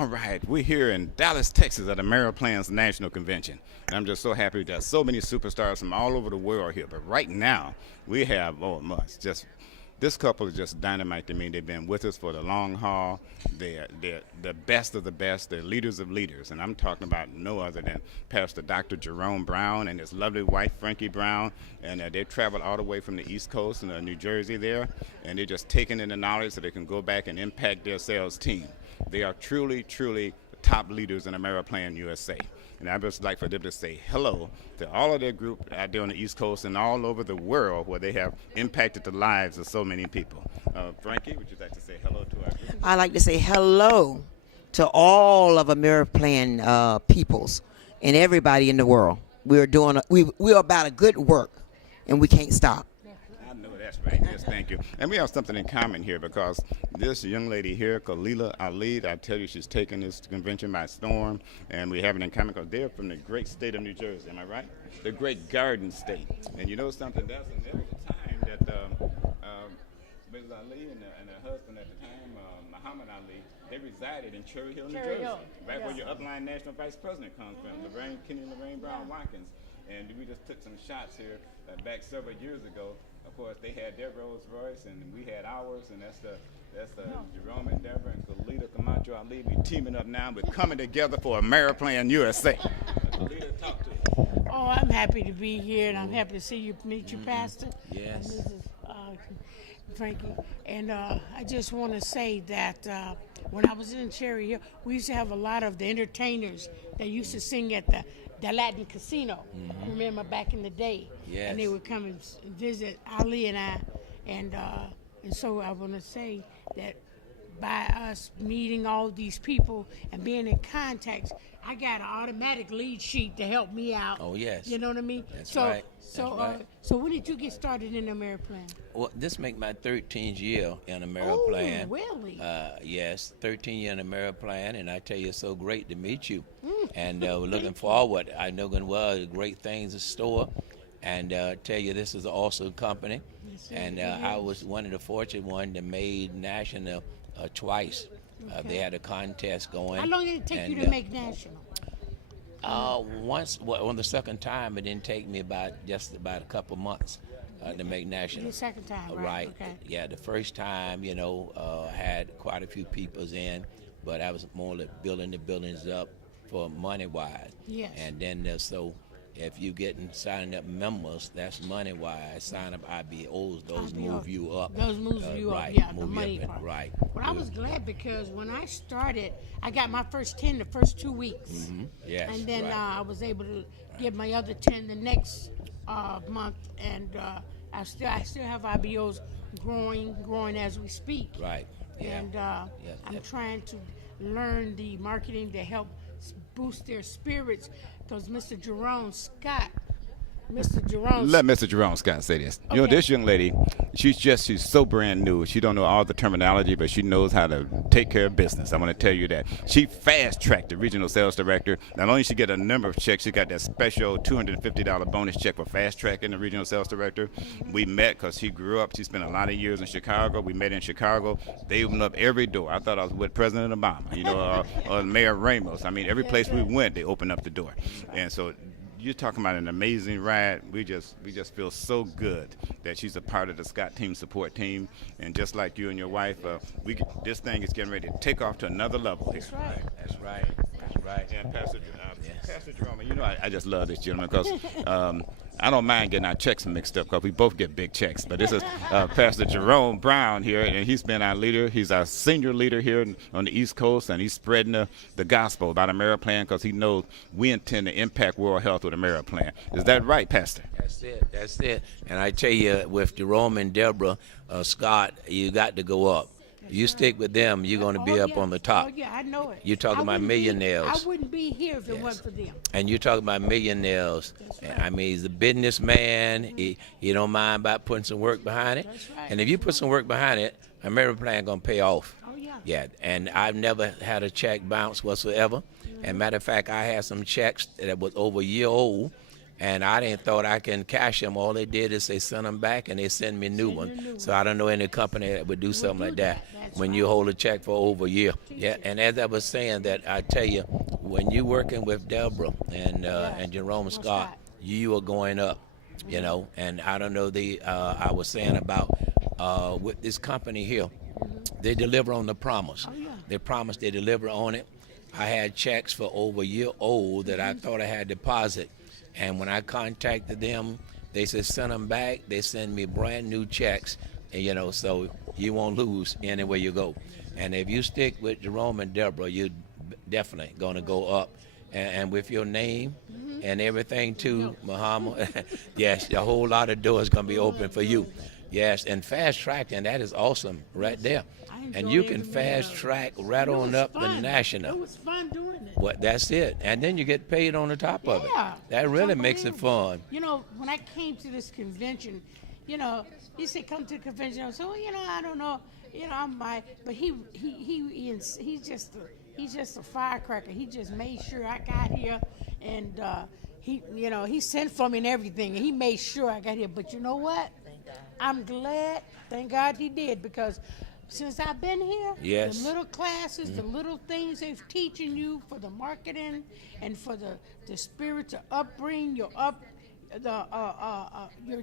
All right, we're here in Dallas, Texas at the Maryland's National Convention. And I'm just so happy that so many superstars from all over the world are here. But right now, we have, just this couple is just dynamite to me. They've been with us for the long haul. They're the best of the best. They're leaders of leaders. And I'm talking about no other than Pastor Dr. Jerome Brown and his lovely wife, Frankie Brown. And they traveled all the way from the East Coast in New Jersey there. And they're just taking in the knowledge so they can go back and impact their sales team. They are truly, truly the top leaders in Ameriplan USA. And I'd just like for them to say hello to all of their group out there on the East Coast and all over the world where they have impacted the lives of so many people. Frankie, would you like to say hello to our group? I'd like to say hello to all of Ameriplan peoples and everybody in the world. We're about a good work, and we can't stop. I know that's right. Yes, thank you. And we have something in common here because this young lady here, Khalila Ali, I tell you, she's taken this convention by storm, and we have it in common because they're from the great state of New Jersey. Am I right? The great Garden State. And you know something? There was a time that Mrs. Ali and her husband at the time, Muhammad Ali, they resided in Cherry Hill, New Jersey, right where your upline national vice president comes from, Lorraine Brown Watkins. And we just took some shots here back several years ago. Of course, they had their Rolls Royce, and we had ours, and that's Jerome and Deborah and Khalida Camacho Ali. We're teaming up now. We're coming together for Ameriplan USA. Khalida, talk to us. Oh, I'm happy to be here, and I'm happy to meet you, Pastor. Yes. And Mrs. Frankie. And I just want to say that when I was in Cherry Hill, we used to have a lot of the entertainers that used to sing at the Latin Casino. Remember back in the day? Yes. And they would come and visit Ali and I, and so I want to say that by us meeting all these people and being in contact, I got an automatic lead sheet to help me out. Oh, yes. You know what I mean? That's right. Right. So when did you get started in Ameriplan? Well, this make my 13th year in Ameriplan. Oh, really? Yes, 13 year in Ameriplan, and I tell you, it's so great to meet you. And we're looking forward. I know going well, great things in store, and tell you, this is an awesome company. Yes, And I was one of the fortunate ones that made national twice. Okay. They had a contest going. How long did it take you to make national? On the second time, it didn't take me just about a couple months to make national. The second time, right? Right. Okay. Yeah, the first time, had quite a few peoples in, but I was more like building the buildings up for money-wise. Yes. And then so if you signing up members, that's money-wise. Sign up IBOs, those move you up. Those moves you right, up, yeah, the move you money up part. Right. But I was glad because when I started, I got my first 10 the first 2 weeks. Mm-hmm. Yes, And then right. I was able to get my other 10 the next month, and I still have IBOs growing as we speak. Right. Yeah. And Yes, I'm yep. trying to learn the marketing to help boost their spirits because Mr. Jerome Scott. Let Mr. Jerome Scott say this. You know, Okay. this young lady, she's so brand new. She don't know all the terminology, but she knows how to take care of business. I want to tell you that. She fast-tracked the regional sales director. Not only did she get a number of checks, she got that special $250 bonus check for fast-tracking the regional sales director. We met because she grew up. She spent a lot of years in Chicago. We met in Chicago. They opened up every door. I thought I was with President Obama, or Mayor Ramos. I mean, every place we went, they opened up the door. And so you're talking about an amazing ride. We just feel so good that she's a part of the Scott Team support team, and just like you and your wife, this thing is getting ready to take off to another level here. That's right. That's right. That's right. And Pastor Yes. Jerome, I just love this gentleman because I don't mind getting our checks mixed up because we both get big checks. But this is Pastor Jerome Brown here, and he's been our leader. He's our senior leader here on the East Coast, and he's spreading the gospel about Ameriplan because he knows we intend to impact world health with Ameriplan. Is that right, Pastor? That's it. And I tell you, with Jerome and Deborah Scott, you got to go up. You stick with them, you're going to be up on the top. Oh, yeah, I know it. You're talking about millionaires. I wouldn't be here if it wasn't for them. And you're talking about millionaires. That's right. I mean, he's a businessman. He don't mind about putting some work behind it. That's right. And if you put some work behind it, Ameriplan going to pay off. Oh, yeah. Yeah, and I've never had a check bounce whatsoever. And matter of fact, I had some checks that was over a year old, and I didn't thought I can cash them. All they did is they sent them back, and they send me new ones. So I don't know any company that would do something like that when you hold a check for over a year. Yeah, and as I was saying, that I tell you, when you working with Deborah and Jerome Scott, you are going up. You know, and I don't know I was saying about with this company here, they deliver on the promise. They promise, they deliver on it. I had checks for over a year old that I thought I had deposit, and when I contacted them, they said send them back. They send me brand new checks, and, you know, so you won't lose anywhere you go. And if you stick with Jerome and Deborah, you're definitely going to go up. And with your name and everything too, Muhammad, yes, a whole lot of doors going to be open for you. Yes, and fast tracking, that is awesome right there. And you can fast track right on up the national. It was fun doing it. Well, that's it. And then you get paid on the top of it. That really makes it fun. You know, when I came to this convention, you know, he said, come to the convention. I said, well, you know, I don't know. You know, but he's just a firecracker. He just made sure I got here, and he sent for me and everything, and he made sure I got here. But you know what? I'm glad, thank God he did, because since I've been here, yes, the little classes, the little things they're teaching you for the marketing and for the spirit to upbring your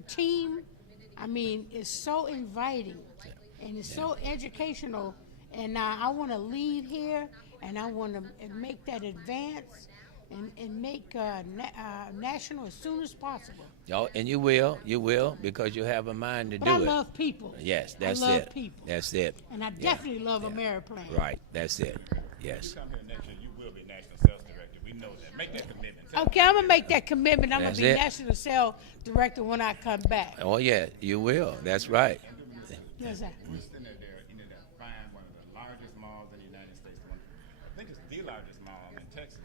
team, I mean, it's so inviting and it's so educational. And now I want to leave here, and I want to make that advance and make national as soon as possible. Oh, and you will, because you have a mind to do it. I love people. Yes, that's it. I love people. That's it. And I definitely love Ameriplan. Right, that's it. Yes. You come here next year, you will be national sales director. We know that. Make that commitment. Okay, I'm gonna make that commitment. I'm That's gonna be it. national sales director when I come back. Oh yeah, you will. That's right. Yes, sir. We're sitting there, that find one of the largest malls in the United States. I think it's the largest mall in Texas.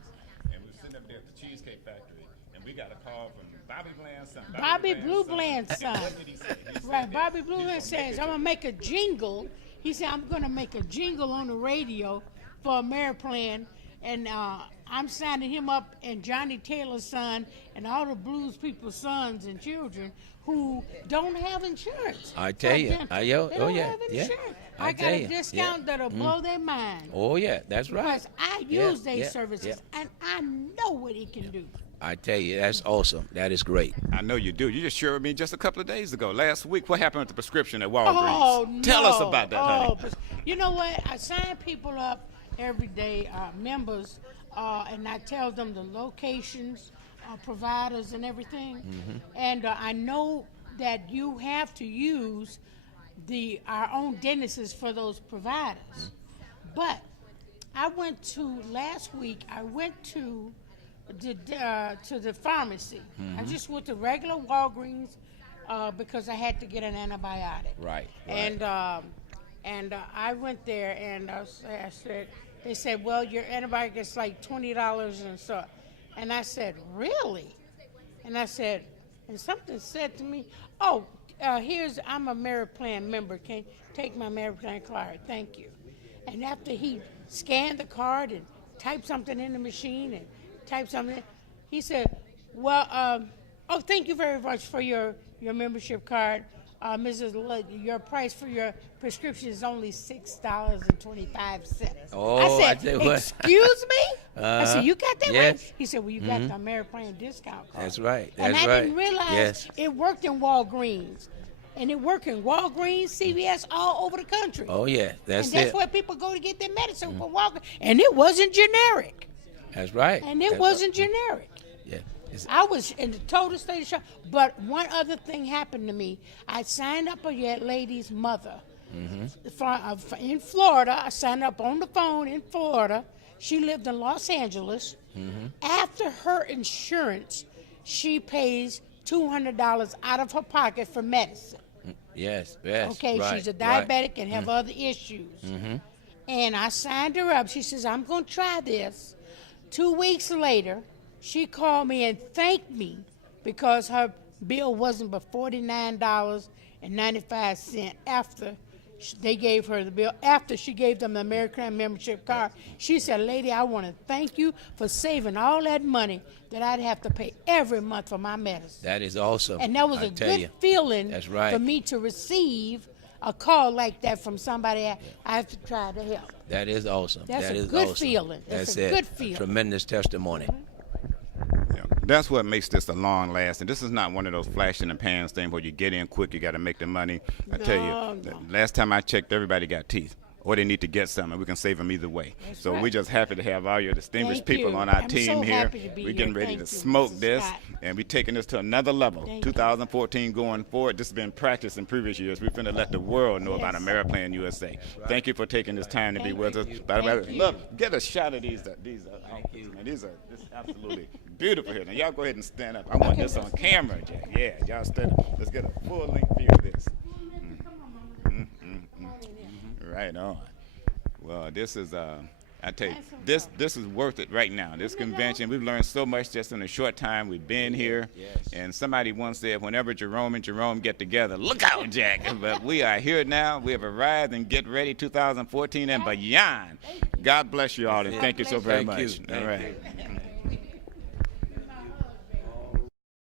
And we're sitting up there at the Cheesecake Factory, and we got a call from Bobby Bland's son. Bobby Blue Bland's son. What did he say? He said Right, that Bobby he's Blue gonna Bland says, make I'm gonna make a jingle. He said, I'm gonna make a jingle on the radio for Ameriplan, and I'm signing him up, and Johnny Taylor's son, and all the blues people's sons and children who don't have insurance. I tell you, They don't yeah, have yeah. insurance. I I got tell a you, discount yeah. that'll blow their mind. Oh yeah, that's right. Because I Yeah, use their yeah, services, yeah. and I know what it can do. I tell you, that's awesome. That is great. I know you do. You just shared with me just a couple of days ago. Last week, what happened with the prescription at Walgreens? Oh, no. Tell us about that, honey. But you know what? I sign people up every day, members, and I tell them the locations, providers, and everything. Mm-hmm. And I know that you have to use our own dentists for those providers. Mm-hmm. But last week, I went to the pharmacy. I just went to regular Walgreens because I had to get an antibiotic. Right. And I went there, and I said, they said, well, your antibiotic is like $20 and so. And I said, really? And I said, and something said to me, oh, I'm a Ameriplan member. Can you take my Ameriplan card? Thank you. And after he scanned the card and typed something in the machine and typed something in, he said, well, thank you very much for your membership card. Mrs. Ludd, your price for your prescription is only $6.25. Oh, I I said, tell you what. excuse me? I said, you got that yes. right? He said, well, you got the Ameriplan discount card. That's right. And That's I right. didn't realize Yes. it worked in Walgreens. And it worked in Walgreens, CVS, all over the country. Oh yeah, that's and that's it. where people go to get their medicine from Walgreens. And it wasn't generic. That's right. And it That's wasn't generic. Yeah. It's- I was in the total state of shock. But one other thing happened to me. I signed up a lady's mother in Florida. I signed up on the phone in Florida. She lived in Los Angeles. After her insurance, she pays $200 out of her pocket for medicine. Yes. Yes. Okay, right, she's a right. diabetic and have other issues. And I signed her up. She says, I'm going to try this. 2 weeks later, she called me and thanked me because her bill wasn't but $49.95 after they gave her the bill. After she gave them the American membership card, she said, "Lady, I want to thank you for saving all that money that I'd have to pay every month for my medicine." That is awesome. And that was I a tell good you. feeling That's right. for me to receive a call like that from somebody I've tried to help. That is awesome. That's That a is good awesome. feeling. That's That's a it. good feeling. Tremendous testimony. Yeah. That's what makes this a long lasting. This is not one of those flash in the pans thing where you get in quick, you got to make the money. I tell you, No. last time I checked, everybody got teeth. Or they need to get something. We can save them either way. right. We're just happy to have all your distinguished Thank people you. on our I'm team so here. happy to be We're here. getting ready Thank to you, smoke Mrs. this, Scott. and we're taking this to another level. Thank you. 2014 going forward. This has been practiced in previous years. We're finna let the world know about Yes. AmeriPlan USA. Thank you for taking this time to be Thank with us. you. By the way, Thank you. look, get a shot of these outfits, man. These are this is absolutely beautiful here. Now y'all go ahead and stand up. I want this on camera, Jack. Yeah, y'all stand up. Let's get a full length view of this. Right on. Well, this is I tell you, this is worth it right now. This convention, we've learned so much just in a short time we've been here. Yes. And somebody once said, whenever Jerome and Jerome get together, look out, Jack. But we are here now. We have arrived and get ready 2014 and beyond. God bless you all, and thank you so very Thank you. much. All Thank right. you.